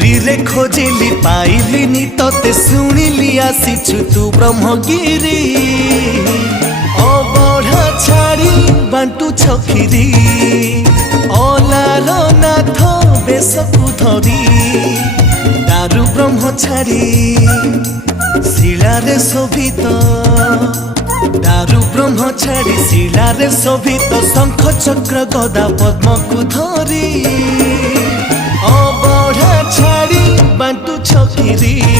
पुरी रे खोजिली पाइलिनी तते शुणिली आसीछु तू ब्रह्मगिरी अबढ़ा छाड़ी बांटू छखिरी अलार नाथ बेसकु धरी दारु ब्रह्म छाड़ी शिलारे शोभित दारु ब्रह्म छाड़ी शिलारे शोभित शंख चक्र गदा पद्म को धरी अबढ़ा छाड़ी बांटू छखिरी।